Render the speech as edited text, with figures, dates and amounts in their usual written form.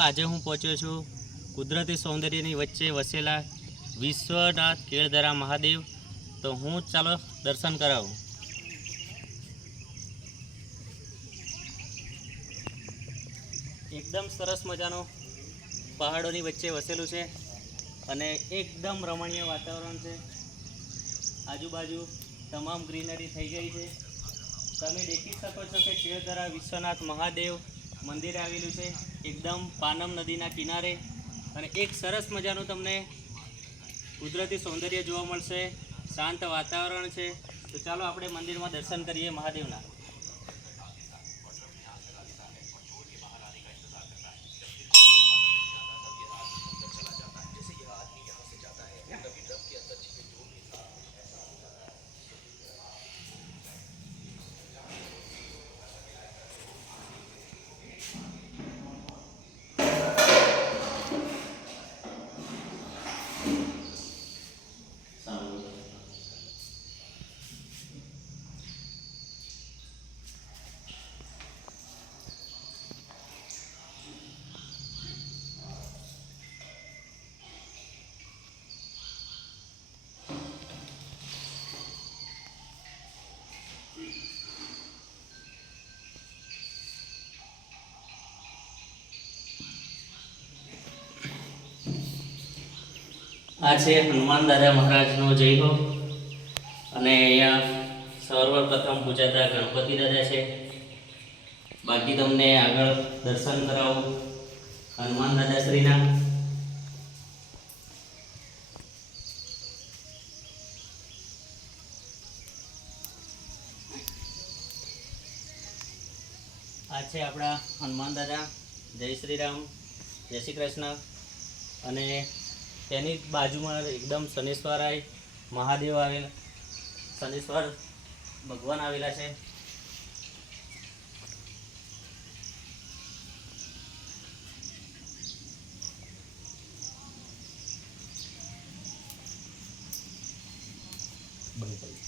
આજે હું પહોંચ્યો છું કુદરતી સૌંદર્યની વચ્ચે વસેલા વિશ્વનાથ કેળધરા મહાદેવ. તો હું ચાલો દર્શન કરાવું. એકદમ સરસ મજાનો પહાડોની વચ્ચે વસેલું છે અને એકદમ રમણીય વાતાવરણ છે. આજુબાજુ તમામ ગ્રીનરી થઈ ગઈ છે. તમે દેખી શકો છો કે કેળધરા વિશ્વનાથ મહાદેવ મંદિર આવેલું છે એકદમ પાનમ નદીના કિનારે, અને એક સરસ મજાનું તમને કુદરતી સૌંદર્ય જોવા મળશે. શાંત વાતાવરણ છે. તો ચાલો આપણે મંદિરમાં દર્શન કરીએ મહાદેવના. આ છે હનુમાન દાદા મહારાજનો જય હો. અને અહીંયા સર્વપ્રથમ પૂજાતા ગણપતિ દાદા છે. બાકી તમને આગળ દર્શન કરાવું હનુમાન દાદા શ્રીના. આ છે આપણા હનુમાન દાદા. જય શ્રી રામ, જય શ્રી કૃષ્ણ. અને તેની બાજુમાં એકદમ શનેશ્વરાય મહાદેવ આવેલા, શનેશ્વર ભગવાન આવેલા છે. બંધ કરી